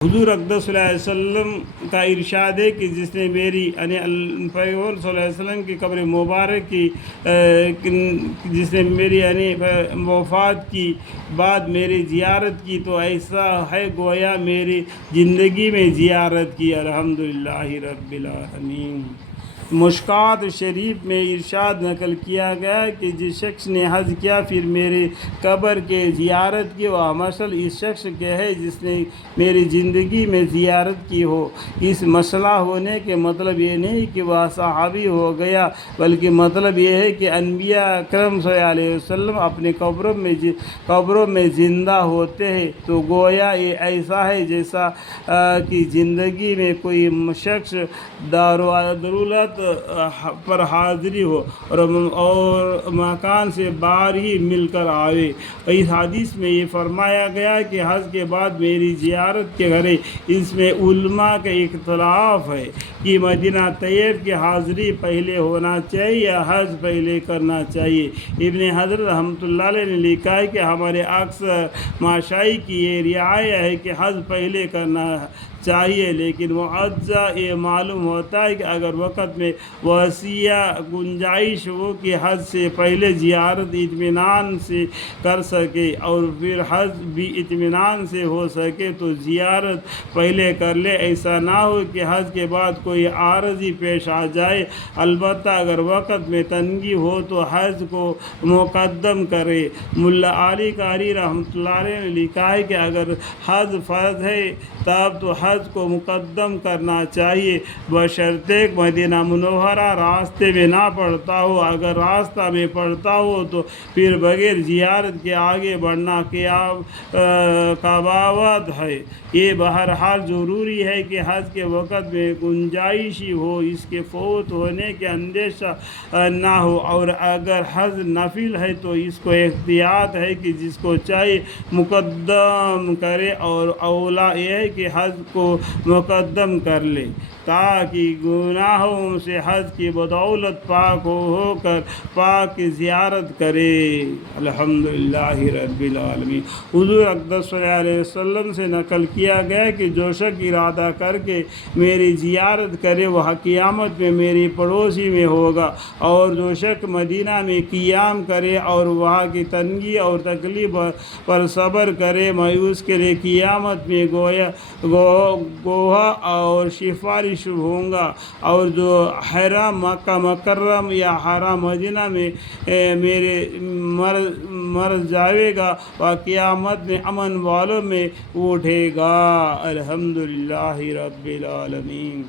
حضور اقدس صلی اللہ علیہ وسلم کا ارشاد ہے کہ جس نے میری پیغمبر صلی اللہ علیہ وسلم کی قبر مبارک کی جس نے میری وفات کی بعد میری زیارت کی تو ایسا ہے گویا میری زندگی میں زیارت کی۔ الحمدللہ رب العالمین۔ مشکوٰۃ شریف میں ارشاد نقل کیا گیا کہ جس شخص نے حج کیا پھر میرے قبر کے زیارت کی وہ مثل اس شخص کے ہے جس نے میری زندگی میں زیارت کی ہو۔ اس مسئلہ ہونے کے مطلب یہ نہیں کہ وہ صحابی ہو گیا، بلکہ مطلب یہ ہے کہ انبیاء اکرم صلی اللہ علیہ وسلم اپنے قبروں میں زندہ ہوتے ہیں، تو گویا یہ ایسا ہے جیسا کہ زندگی میں کوئی شخص ضرورت پر حاضری ہو اور مکان سے باہر ہی مل کر آوے۔ اس حدیث میں یہ فرمایا گیا کہ حج کے بعد میری زیارت کے گھر اس میں علماء کا اختلاف ہے کہ مدینہ طیب کی حاضری پہلے ہونا چاہیے یا حج پہلے کرنا چاہیے۔ ابن حضر رحمۃ اللہ علیہ نے لکھا ہے کہ ہمارے اکثر مشائخ کی یہ رائے ہے کہ حج پہلے کرنا چاہیے، لیکن معجزہ یہ معلوم ہوتا ہے کہ اگر وقت میں وسیع گنجائش ہو کہ حج سے پہلے زیارت اطمینان سے کر سکے اور پھر حج بھی اطمینان سے ہو سکے تو زیارت پہلے کر لے۔ ایسا نہ ہو کہ حج کے بعد کوئی عارضی پیش آ جائے۔ البتہ اگر وقت میں تنگی ہو تو حج کو مقدم کرے۔ ملا علی قاری رحمۃ اللہ علیہ نے لکھا ہے کہ اگر حج فرض ہے تب تو حج کو مقدم کرنا چاہیے، بشرطے مدینہ منورہ راستے میں نہ پڑتا ہو۔ اگر راستہ میں پڑتا ہو تو پھر بغیر زیارت کے آگے بڑھنا کباوت ہے۔ یہ بہرحال ضروری ہے کہ حج کے وقت میں گنجائش ہو، اس کے فوت ہونے کے اندیشہ نہ ہو، اور اگر حج نفل ہے تو اس کو احتیاط ہے کہ جس کو چاہے مقدم کرے، اور اولا یہ ہے کہ حج کو مقدم کر لے تاکہ گناہوں سے حج کی بدولت پاک ہو کر پاک کی زیارت کرے۔ الحمدللہ رب العالمین۔ حضور اقدس صلی اللہ علیہ وسلم سے نقل کیا گیا کہ جو شخص ارادہ کر کے میری زیارت کرے وہ قیامت میں میری پڑوسی میں ہوگا، اور جو شخص مدینہ میں قیام کرے اور وہاں کی تنگی اور تکلیف پر صبر کرے میں اس کے لیے قیامت میں گواہ اور سفارش ہوں گا، اور جو حرم مکہ مکرم یا حرم مدینہ میں میرے مر جاوے گا وہ قیامت میں امن والوں میں اٹھے گا۔ الحمدللہ رب العالمین۔